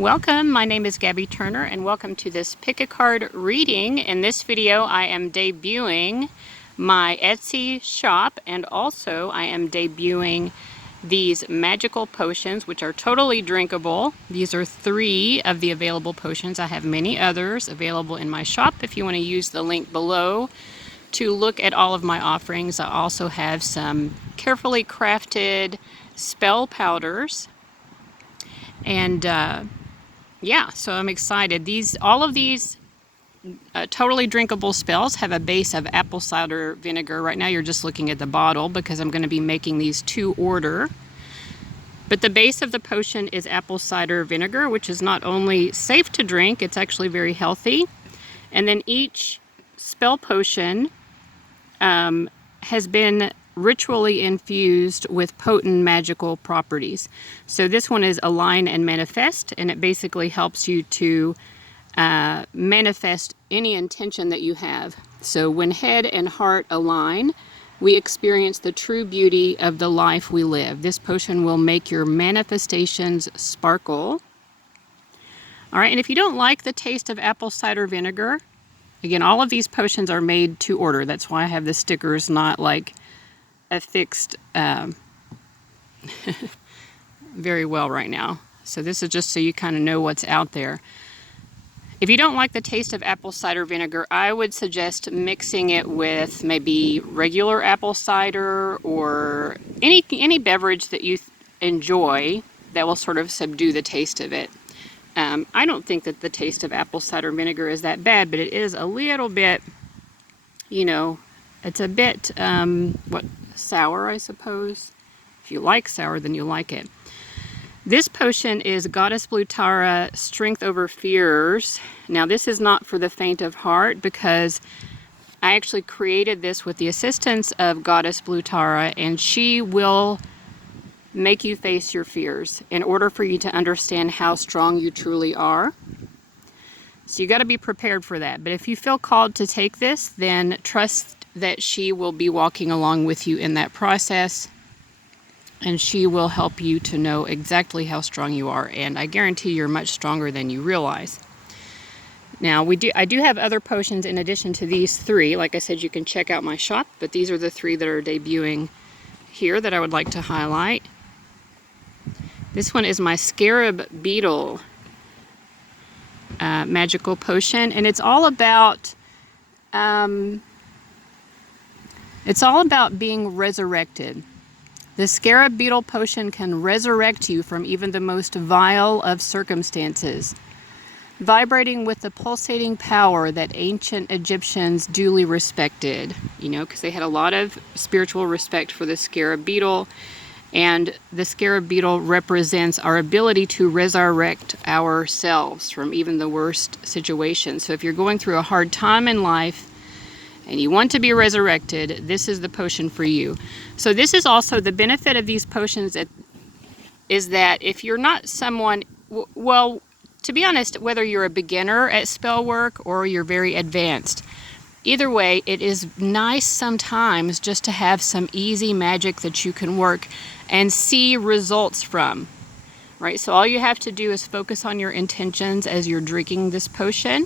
Welcome, my name is Gabby Turner and welcome to this pick a card reading. In this video I am debuting my Etsy shop and also I am debuting these magical potions which are totally drinkable. These are 3 of the available potions. I have many others available in my shop if you want to use the link below to look at all of my offerings. I also have some carefully crafted spell powders and yeah, so I'm excited. All of these totally drinkable spells have a base of apple cider vinegar. Right now you're just looking at the bottle because I'm going to be making these to order. But the base of the potion is apple cider vinegar, which is not only safe to drink, it's actually very healthy. And then each spell potion has been ritually infused with potent magical properties. So this one is Align and Manifest, and it basically helps you to manifest any intention that you have. So when head and heart align, we experience the true beauty of the life we live. This potion will make your manifestations sparkle. All right, and if you don't like the taste of apple cider vinegar, again, all of these potions are made to order. That's why I have the stickers, not like affixed very well right now. So this is just so you kind of know what's out there. If you don't like the taste of apple cider vinegar, I would suggest mixing it with maybe regular apple cider or any beverage that you enjoy that will sort of subdue the taste of it. I don't think that the taste of apple cider vinegar is that bad, but it is a little bit, you know, it's a bit, sour, I suppose. If you like sour, then you like it. This potion is Goddess Blue Tara Strength Over Fears. Now, this is not for the faint of heart because I actually created this with the assistance of Goddess Blue Tara, and she will make you face your fears in order for you to understand how strong you truly are. So you got to be prepared for that. But if you feel called to take this, then trust that she will be walking along with you in that process, and she will help you to know exactly how strong you are, and I guarantee you're much stronger than you realize. Now, I do have other potions in addition to these 3. Like I said, you can check out my shop, but these are the 3 that are debuting here that I would like to highlight. This one is my Scarab Beetle magical potion, and it's all about being resurrected. The Scarab Beetle potion can resurrect you from even the most vile of circumstances, vibrating with the pulsating power that ancient Egyptians duly respected, because they had a lot of spiritual respect for the Scarab Beetle, and the Scarab Beetle represents our ability to resurrect ourselves from even the worst situations. So if you're going through a hard time in life, and you want to be resurrected, this is the potion for you. So this is also the benefit of these potions is that if you're not someone, well, to be honest, whether you're a beginner at spell work or you're very advanced, either way, it is nice sometimes just to have some easy magic that you can work and see results from. Right, so all you have to do is focus on your intentions as you're drinking this potion.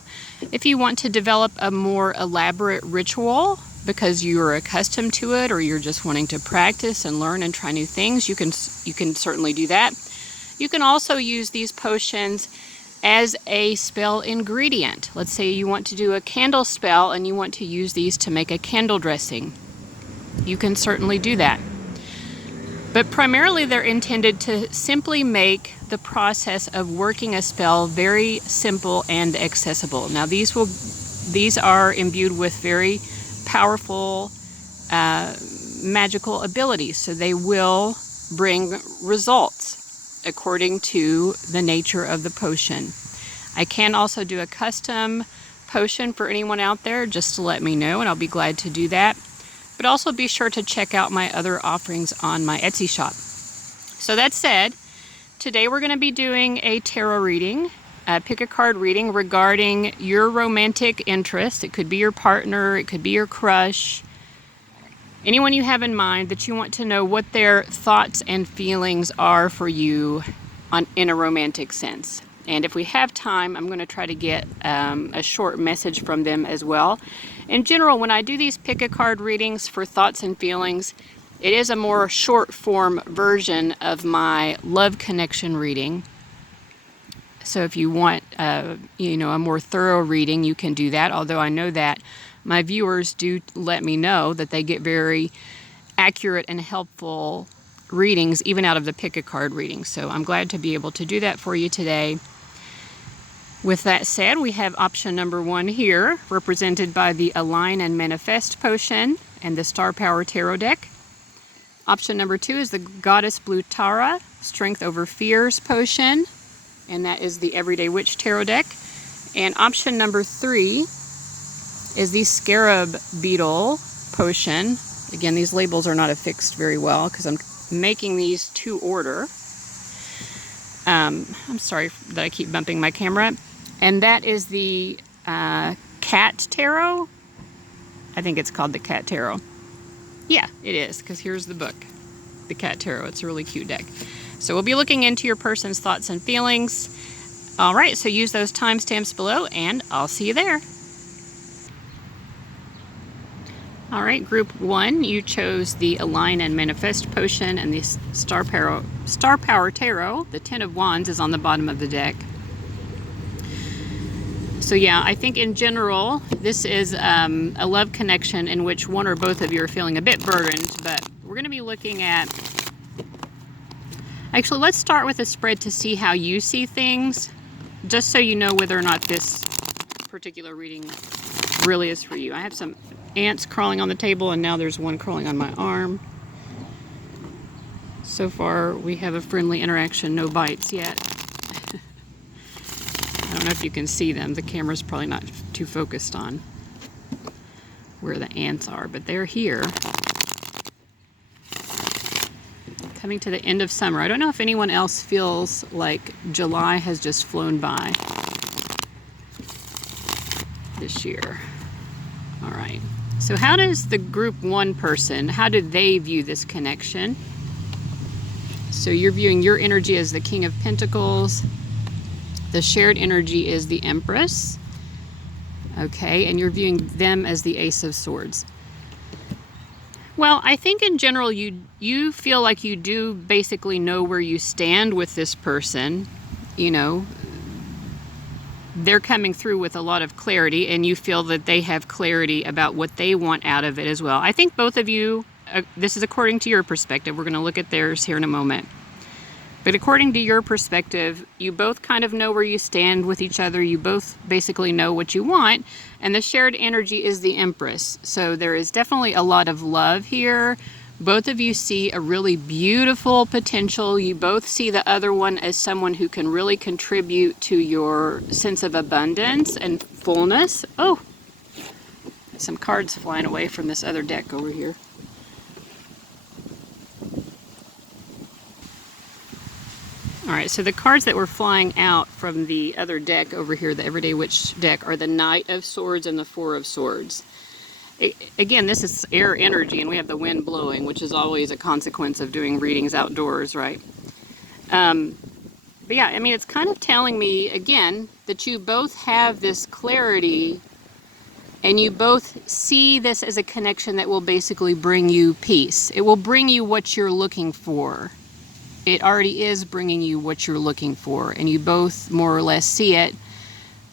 If you want to develop a more elaborate ritual because you're accustomed to it, or you're just wanting to practice and learn and try new things, you can certainly do that. You can also use these potions as a spell ingredient. Let's say you want to do a candle spell and you want to use these to make a candle dressing. You can certainly do that. But primarily they're intended to simply make the process of working a spell very simple and accessible. Now these are imbued with very powerful magical abilities, so they will bring results according to the nature of the potion. I can also do a custom potion for anyone out there, just to let me know, and I'll be glad to do that. But also be sure to check out my other offerings on my Etsy shop. So that said, today we're going to be doing a tarot reading, a pick a card reading regarding your romantic interest. It could be your partner, it could be your crush, anyone you have in mind that you want to know what their thoughts and feelings are for you in a romantic sense. And if we have time, I'm going to try to get a short message from them as well. In general, when I do these pick a card readings for thoughts and feelings, it is a more short form version of my love connection reading. So if you want, a more thorough reading, you can do that. Although I know that my viewers do let me know that they get very accurate and helpful readings, even out of the pick a card reading. So I'm glad to be able to do that for you today. With that said, we have option number 1 here, represented by the Align and Manifest potion and the Star Power Tarot deck. Option number 2 is the Goddess Blue Tara, Strength Over Fears potion, and that is the Everyday Witch Tarot deck. And option number 3 is the Scarab Beetle potion. Again, these labels are not affixed very well because I'm making these to order. I'm sorry that I keep bumping my camera. And that is the Cat Tarot. I think it's called the Cat Tarot. Yeah, it is, because here's the book, the Cat Tarot. It's a really cute deck. So we'll be looking into your person's thoughts and feelings. All right, so use those timestamps below, and I'll see you there. All right, group 1, you chose the Align and Manifest potion and the Star Power Tarot. The Ten of Wands is on the bottom of the deck. So yeah, I think in general, this is a love connection in which one or both of you are feeling a bit burdened, but we're going to be looking at... Actually, let's start with a spread to see how you see things, just so you know whether or not this particular reading really is for you. I have some ants crawling on the table, and now there's one crawling on my arm. So far, we have a friendly interaction, no bites yet. I don't know if you can see them. The camera's probably not too focused on where the ants are, but they're here. Coming to the end of summer. I don't know if anyone else feels like July has just flown by this year. All right. So how does the group 1 person, how do they view this connection? So you're viewing your energy as the King of Pentacles. The shared energy is the Empress. Okay, and you're viewing them as the Ace of Swords. Well, I think in general you feel like you do basically know where you stand with this person. You know, they're coming through with a lot of clarity, and you feel that they have clarity about what they want out of it as well. I think both of you, this is according to your perspective. We're going to look at theirs here in a moment. But according to your perspective, you both kind of know where you stand with each other. You both basically know what you want. And the shared energy is the Empress. So there is definitely a lot of love here. Both of you see a really beautiful potential. You both see the other one as someone who can really contribute to your sense of abundance and fullness. Oh, some cards flying away from this other deck over here. All right, so the cards that were flying out from the other deck over here, the Everyday Witch deck, are the Knight of Swords and the Four of Swords. Again, this is air energy, and we have the wind blowing, which is always a consequence of doing readings outdoors, right? But yeah, I mean, it's kind of telling me, again, that you both have this clarity, and you both see this as a connection that will basically bring you peace. It will bring you what you're looking for. It already is bringing you what you're looking for, and you both more or less see it.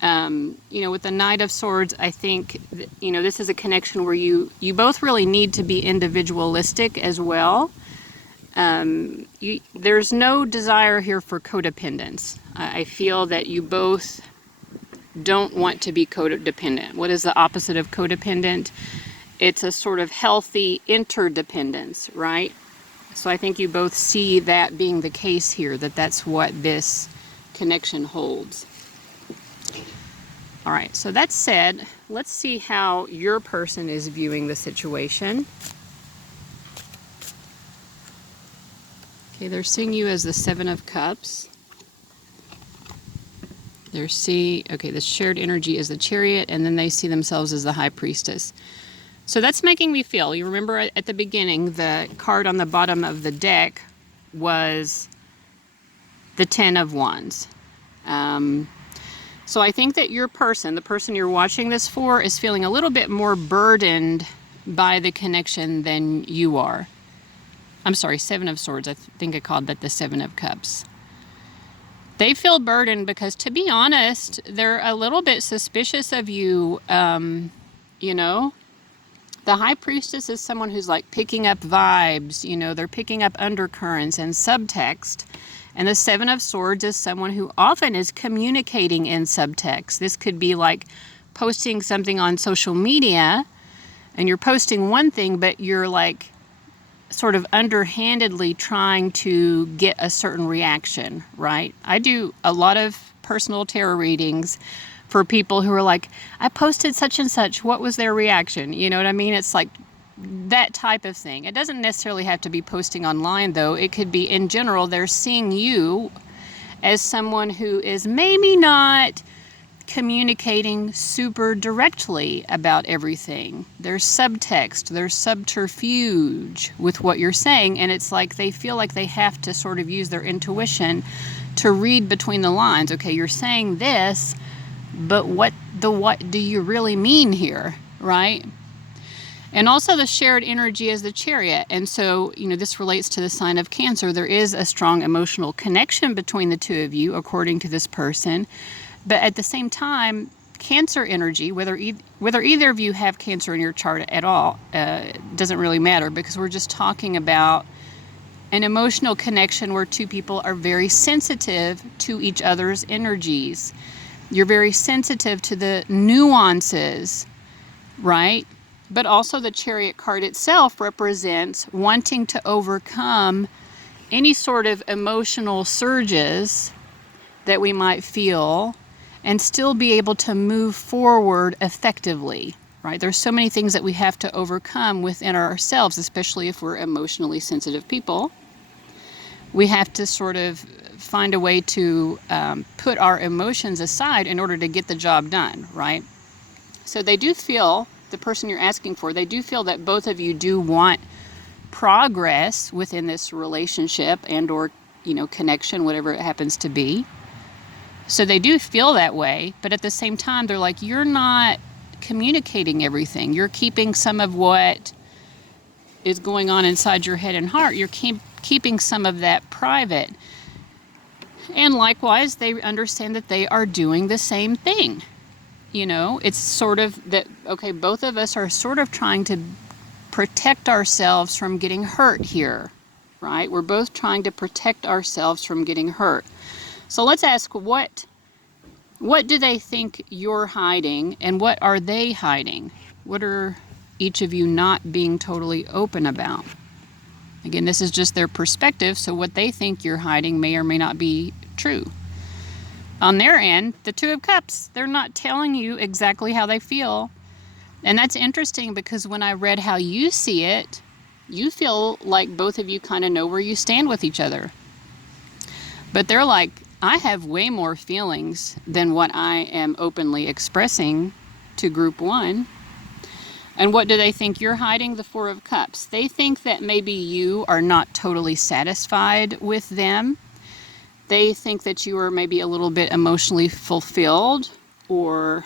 With the Knight of Swords, I think, this is a connection where you both really need to be individualistic as well. There's no desire here for codependence. I feel that you both don't want to be codependent. What is the opposite of codependent? It's a sort of healthy interdependence, right? So I think you both see that being the case here, that's what this connection holds. All right, so that said, let's see how your person is viewing the situation. Okay, they're seeing you as the Seven of Cups. The shared energy is the Chariot, and then they see themselves as the High Priestess. So that's making me feel, you remember at the beginning, the card on the bottom of the deck was the Ten of Wands. So I think that your person, the person you're watching this for, is feeling a little bit more burdened by the connection than you are. I'm sorry, Seven of Swords. I think I called that the Seven of Cups. They feel burdened because, to be honest, they're a little bit suspicious of you. You know, the High Priestess is someone who's like picking up vibes. You know, they're picking up undercurrents and subtext. And the Seven of Swords is someone who often is communicating in subtext. This could be like posting something on social media, and you're posting one thing, but you're like sort of underhandedly trying to get a certain reaction, right? I do a lot of personal tarot readings for people who are like, I posted such and such, what was their reaction? You know what I mean? It's like that type of thing. It doesn't necessarily have to be posting online, though. It could be in general, they're seeing you as someone who is maybe not communicating super directly about everything. There's subtext, there's subterfuge with what you're saying, and it's like they feel like they have to sort of use their intuition to read between the lines. Okay, you're saying this, but what do you really mean here, right? And also the shared energy is the Chariot. And so, you know, this relates to the sign of Cancer. There is a strong emotional connection between the two of you, according to this person. But at the same time, Cancer energy, whether either of you have Cancer in your chart at all, doesn't really matter, because we're just talking about an emotional connection where two people are very sensitive to each other's energies. You're very sensitive to the nuances, right? But also the Chariot card itself represents wanting to overcome any sort of emotional surges that we might feel and still be able to move forward effectively, right? There's so many things that we have to overcome within ourselves, especially if we're emotionally sensitive people. We have to sort of find a way to put our emotions aside in order to get the job done, right? So they do feel, the person you're asking for, they do feel that both of you do want progress within this relationship and or, you know, connection, whatever it happens to be. So they do feel that way, but at the same time, they're like, you're not communicating everything. You're keeping some of what is going on inside your head and heart. You're keeping some of that private. And likewise, they understand that they are doing the same thing. You know, it's sort of that, okay, both of us are sort of trying to protect ourselves from getting hurt here, right? We're both trying to protect ourselves from getting hurt. So let's ask, what do they think you're hiding, and what are they hiding? What are each of you not being totally open about? Again, this is just their perspective, so what they think you're hiding may or may not be true. On their end, the Two of Cups, they're not telling you exactly how they feel. And that's interesting, because when I read how you see it, you feel like both of you kind of know where you stand with each other. But they're like, I have way more feelings than what I am openly expressing to group one. And what do they think you're hiding? The Four of Cups. They think that maybe you are not totally satisfied with them. They think that you are maybe a little bit emotionally fulfilled, or,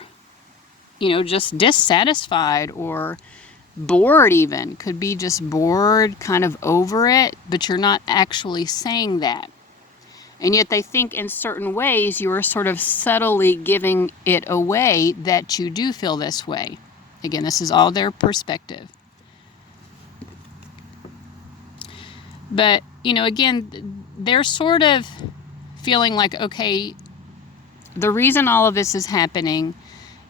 you know, just dissatisfied or bored even. Could be just bored, kind of over it, but you're not actually saying that. And yet they think in certain ways you are sort of subtly giving it away that you do feel this way. Again, this is all their perspective. But, you know, again, they're sort of feeling like, okay, the reason all of this is happening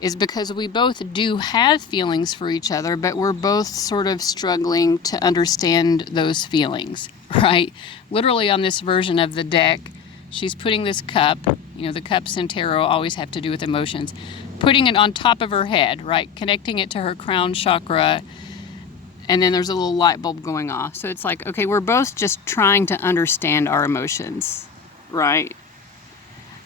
is because we both do have feelings for each other, but we're both sort of struggling to understand those feelings, right? Literally on this version of the deck, she's putting this cup, you know, the cups in tarot always have to do with emotions, putting it on top of her head, right? Connecting it to her crown chakra, and then there's a little light bulb going off. So it's like, okay, we're both just trying to understand our emotions, right?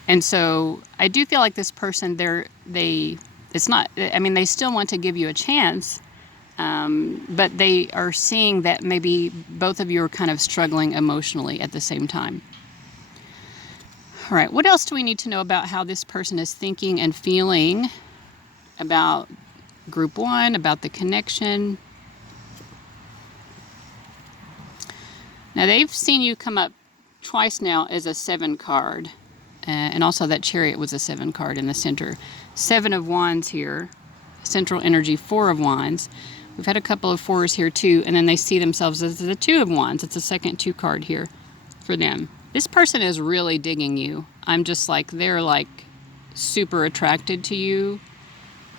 And so I do feel like this person, they still want to give you a chance, but they are seeing that maybe both of you are kind of struggling emotionally at the same time. All right, what else do we need to know about how this person is thinking and feeling about group 1, about the connection? Now, they've seen you come up twice now as a 7 card. And also that Chariot was a 7 card in the center. 7 of Wands here. Central energy, 4 of Wands. We've had a couple of 4s here too. And then they see themselves as the 2 of Wands. It's a second 2 card here for them. This person is really digging you. I'm just like, they're like super attracted to you.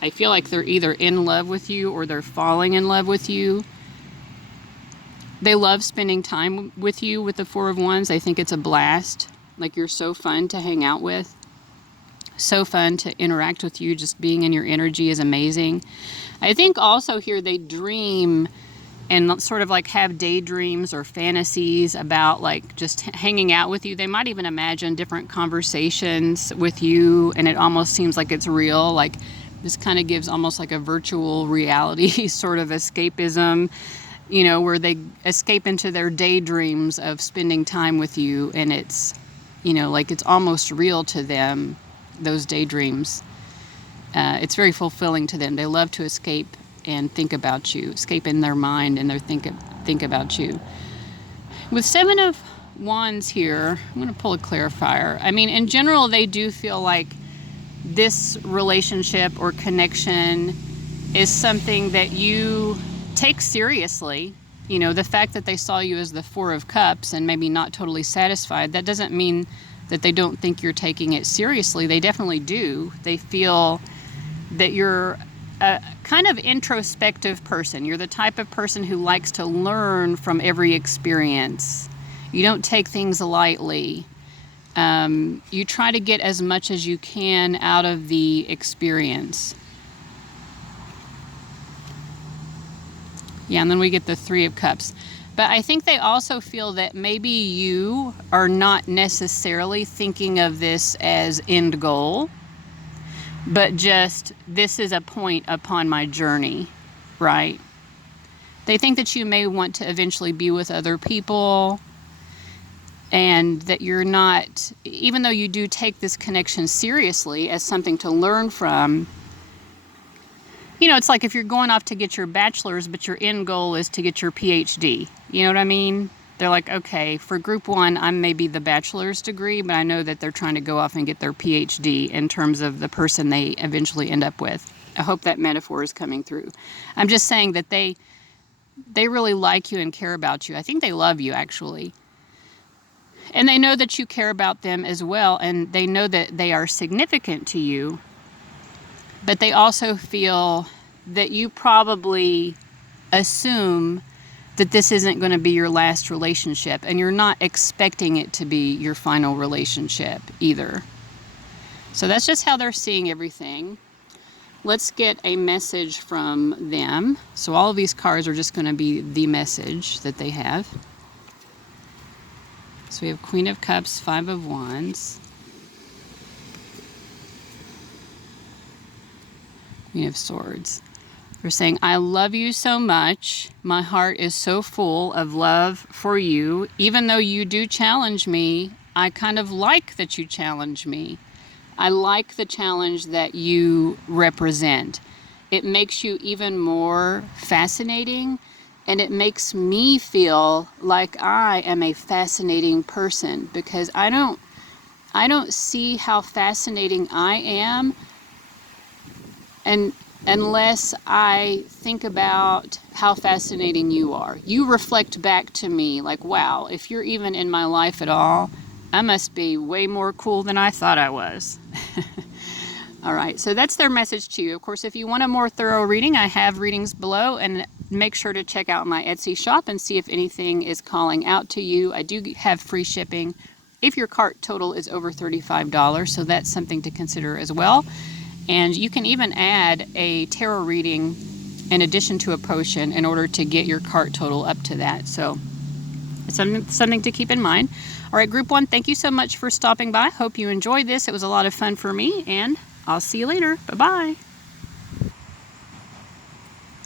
I feel like they're either in love with you or they're falling in love with you. They love spending time with you with the 4 of Wands. I think it's a blast. Like, you're so fun to hang out with. So fun to interact with you. Just being in your energy is amazing. I think also here they dream and sort of like have daydreams or fantasies about like just hanging out with you. They might even imagine different conversations with you, and it almost seems like it's real. Like, this kind of gives almost like a virtual reality sort of escapism, you know, where they escape into their daydreams of spending time with you, and it's, you know, like it's almost real to them, those daydreams. It's very fulfilling to them. They love to escape and think about you, escape in their mind and their think about you. With 7 of Wands here, I'm going to pull a clarifier. I mean, in general, they do feel like this relationship or connection is something that you take seriously. You know, the fact that they saw you as the 4 of Cups and maybe not totally satisfied, that doesn't mean that they don't think you're taking it seriously. They definitely do. They feel that you're a kind of introspective person. You're the type of person who likes to learn from every experience. You don't take things lightly. You try to get as much as you can out of the experience. Yeah, and then we get the 3 of Cups. But I think they also feel that maybe you are not necessarily thinking of this as end goal, but just, this is a point upon my journey, right? They think that you may want to eventually be with other people, and that you're not, even though you do take this connection seriously as something to learn from, you know, it's like if you're going off to get your bachelor's, but your end goal is to get your PhD. You know what I mean? They're like, okay, for group 1, I'm maybe the bachelor's degree, but I know that they're trying to go off and get their PhD in terms of the person they eventually end up with. I hope that metaphor is coming through. I'm just saying that they really like you and care about you. I think they love you, actually. And they know that you care about them as well, and they know that they are significant to you. But they also feel that you probably assume that this isn't going to be your last relationship, and you're not expecting it to be your final relationship either. So that's just how they're seeing everything. Let's get a message from them. So all of these cards are just going to be the message that they have. So we have Queen of Cups, 5 of Wands, Queen of Swords. They're saying, I love you so much. My heart is so full of love for you. Even though you do challenge me, I kind of like that you challenge me. I like the challenge that you represent. It makes you even more fascinating, and it makes me feel like I am a fascinating person, because I don't see how fascinating I am unless I think about how fascinating you are. You reflect back to me like, wow, if you're even in my life at all, I must be way more cool than I thought I was. All right, so that's their message to you. Of course, if you want a more thorough reading, I have readings below, and make sure to check out my Etsy shop and see if anything is calling out to you. I do have free shipping if your cart total is over $35, so that's something to consider as well. And you can even add a tarot reading in addition to a potion in order to get your cart total up to that. So it's something to keep in mind. All right, Group 1, thank you so much for stopping by. Hope you enjoyed this. It was a lot of fun for me, and I'll see you later. Bye-bye.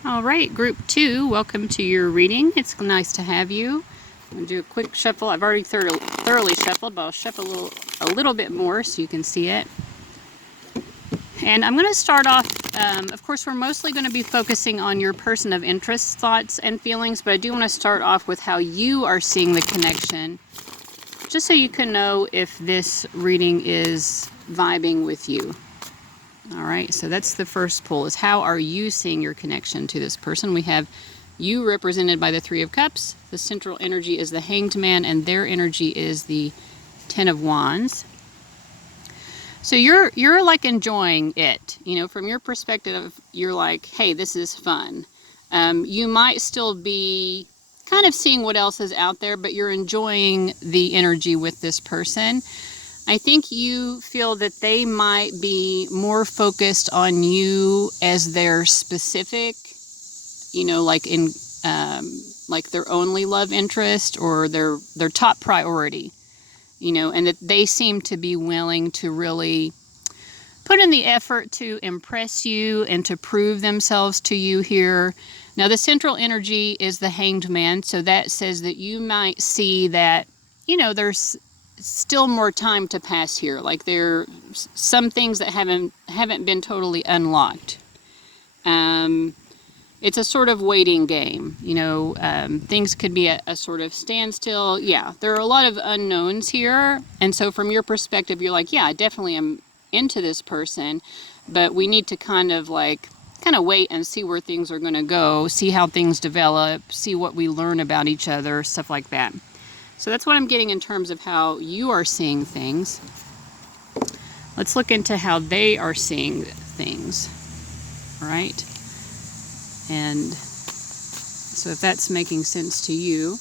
All right, Group 2, welcome to your reading. It's nice to have you. I'm going to do a quick shuffle. I've already thoroughly shuffled, but I'll shuffle a little a little bit more so you can see it. And I'm going to start off, of course, we're mostly going to be focusing on your person of interest thoughts and feelings, but I do want to start off with how you are seeing the connection, just so you can know if this reading is vibing with you. All right, so that's the first pull, is how are you seeing your connection to this person? We have you represented by the Three of Cups, the central energy is the Hanged Man, and their energy is the Ten of Wands. So you're like enjoying it, you know, from your perspective. You're like, hey, this is fun. You might still be kind of seeing what else is out there, but you're enjoying the energy with this person. I think you feel that they might be more focused on you as their specific, you know, like in like their only love interest or their top priority. You know, and that they seem to be willing to really put in the effort to impress you and to prove themselves to you here. Now, the central energy is the Hanged Man, so that says that you might see that, you know, there's still more time to pass here. Like there are some things that haven't been totally unlocked. It's a sort of waiting game, you know, things could be a sort of standstill. Yeah, there are a lot of unknowns here. And so from your perspective, you're like, yeah, I definitely am into this person, but we need to kind of wait and see where things are going to go, see how things develop, see what we learn about each other, stuff like that. So that's what I'm getting in terms of how you are seeing things. Let's look into how they are seeing things, all right? And so if that's making sense to you,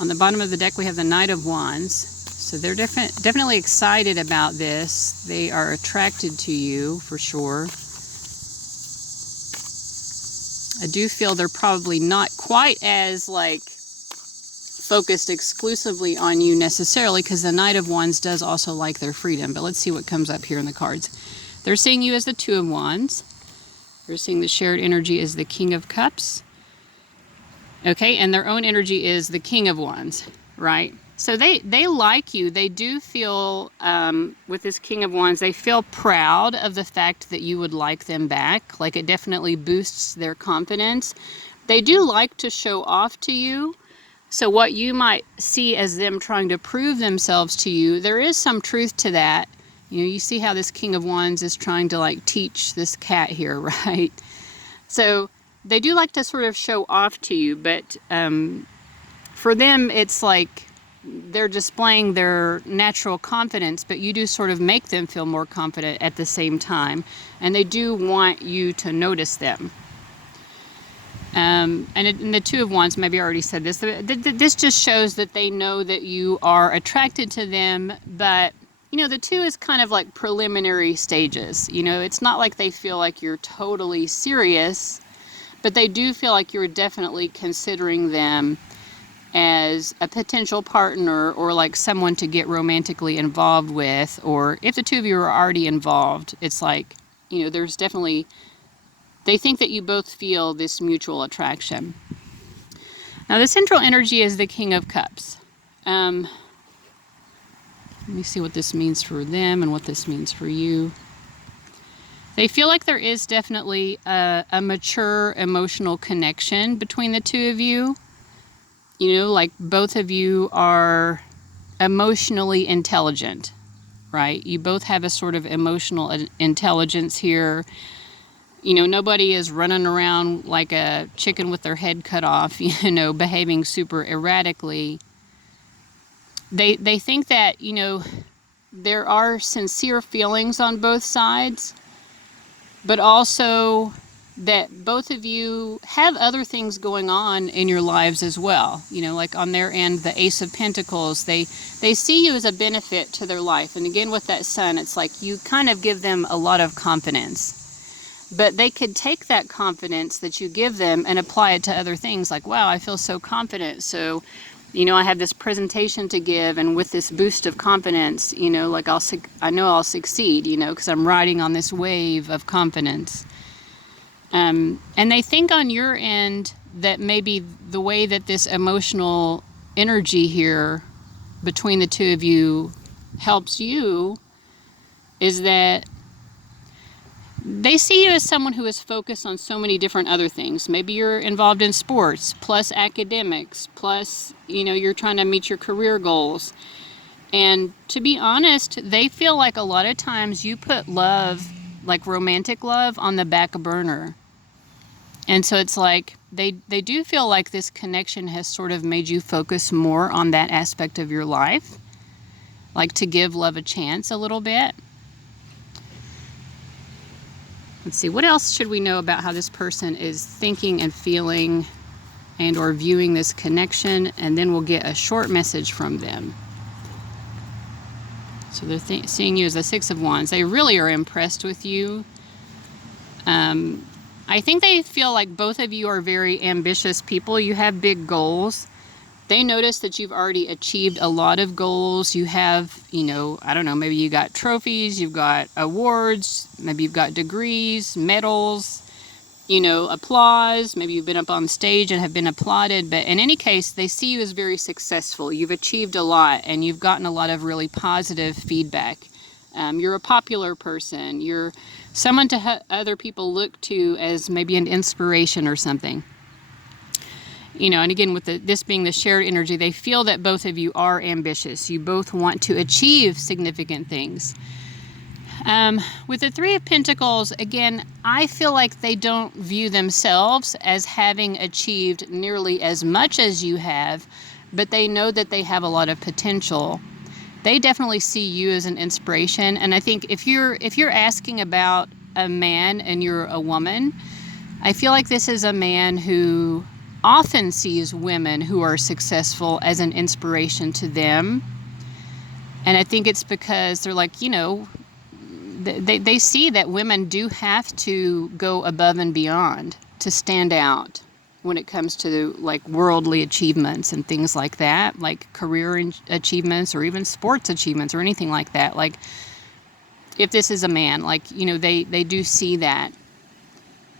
on the bottom of the deck we have the Knight of Wands. So they're definitely excited about this. They are attracted to you for sure. I do feel they're probably not quite as like focused exclusively on you necessarily, because the Knight of Wands does also like their freedom. But let's see what comes up here in the cards. They're seeing you as the Two of Wands. We're seeing the shared energy is the King of Cups. Okay, and their own energy is the King of Wands, right? So they like you. They do feel, with this King of Wands, they feel proud of the fact that you would like them back. Like it definitely boosts their confidence. They do like to show off to you. So what you might see as them trying to prove themselves to you, there is some truth to that. You know, you see how this King of Wands is trying to like teach this cat here, right? So they do like to sort of show off to you, but for them, it's like they're displaying their natural confidence, but you do sort of make them feel more confident at the same time. And they do want you to notice them. And the Two of Wands, maybe I already said this, this just shows that they know that you are attracted to them, but you know, the two is kind of like preliminary stages. You know, it's not like they feel like you're totally serious, but they do feel like you're definitely considering them as a potential partner or like someone to get romantically involved with. Or if the two of you are already involved, it's like, you know, there's definitely, they think that you both feel this mutual attraction. Now, the central energy is the King of Cups. Let me see what this means for them and what this means for you. They feel like there is definitely a mature emotional connection between the two of you. You know, like both of you are emotionally intelligent, right? You both have a sort of emotional intelligence here. You know, nobody is running around like a chicken with their head cut off, you know, behaving super erratically. They think that, you know, there are sincere feelings on both sides, but also that both of you have other things going on in your lives as well. You know, like on their end, the Ace of Pentacles, they see you as a benefit to their life. And again, with that Sun, it's like you kind of give them a lot of confidence. But they could take that confidence that you give them and apply it to other things. Like, wow, I feel so confident. So, you know, I have this presentation to give, and with this boost of confidence, you know, like I know I'll succeed, you know, because I'm riding on this wave of confidence. And they think on your end that maybe the way that this emotional energy here between the two of you helps you is that they see you as someone who is focused on so many different other things. Maybe you're involved in sports, plus academics, plus, you're trying to meet your career goals. And to be honest, they feel like a lot of times you put love, like romantic love, on the back burner. And so it's like they do feel like this connection has sort of made you focus more on that aspect of your life, like to give love a chance a little bit. Let's see, what else should we know about how this person is thinking and feeling and or viewing this connection, and then we'll get a short message from them. So they're seeing you as the Six of Wands. They really are impressed with you. I think they feel like both of you are very ambitious people. You have big goals. They notice that you've already achieved a lot of goals. You have, I don't know, maybe you got trophies, you've got awards, maybe you've got degrees, medals, applause. Maybe you've been up on stage and have been applauded. But in any case, they see you as very successful. You've achieved a lot and you've gotten a lot of really positive feedback. You're a popular person. You're someone to other people look to as maybe an inspiration or something. And again, with this being the shared energy, they feel that both of you are ambitious. You both want to achieve significant things. With the Three of Pentacles, again, I feel like they don't view themselves as having achieved nearly as much as you have, but they know that they have a lot of potential. They definitely see you as an inspiration. And I think if you're asking about a man and you're a woman, I feel like this is a man who often sees women who are successful as an inspiration to them. And I think it's because they're like, they see that women do have to go above and beyond to stand out when it comes to like worldly achievements and things like that, like career achievements or even sports achievements or anything like that. Like if this is a man, like, they do see that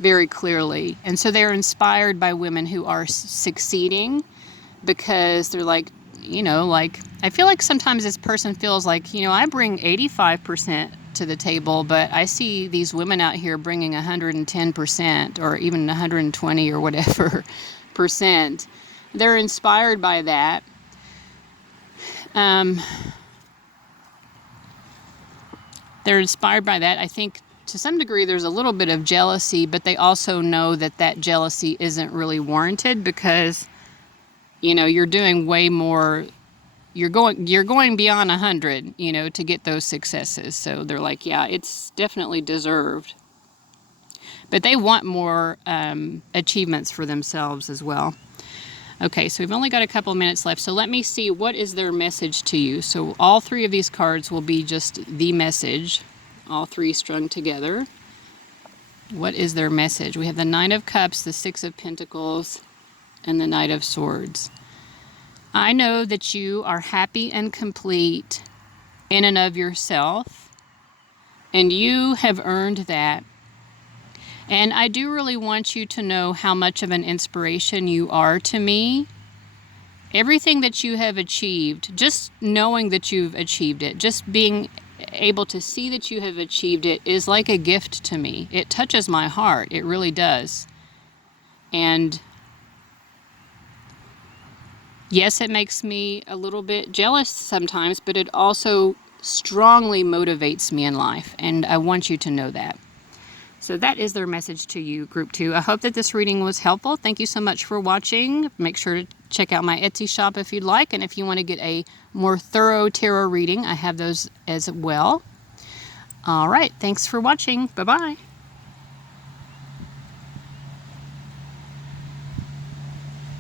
very clearly. And so they're inspired by women who are succeeding because they're like, I feel like sometimes this person feels like, I bring 85% to the table, but I see these women out here bringing 110% or even 120 or whatever percent. They're inspired by that. They're inspired by that. I think to some degree there's a little bit of jealousy, but they also know that jealousy isn't really warranted because, you're doing way more. You're going beyond 100, to get those successes. So they're like, yeah, it's definitely deserved. But they want more achievements for themselves as well. Okay, so we've only got a couple minutes left. So let me see, what is their message to you? So all three of these cards will be just the message, all three strung together. What is their message? We have the Nine of Cups, the Six of Pentacles, and the Knight of Swords. I know that you are happy and complete in and of yourself, and you have earned that. And I do really want you to know how much of an inspiration you are to me. Everything that you have achieved, just knowing that you've achieved it, just being able to see that you have achieved it is like a gift to me. It touches my heart. It really does. And yes, it makes me a little bit jealous sometimes, but it also strongly motivates me in life. And I want you to know that. So that is their message to you, Group 2. I hope that this reading was helpful. Thank you so much for watching. Make sure to check out my Etsy shop if you'd like. And if you want to get a more thorough tarot reading, I have those as well. All right. Thanks for watching. Bye-bye.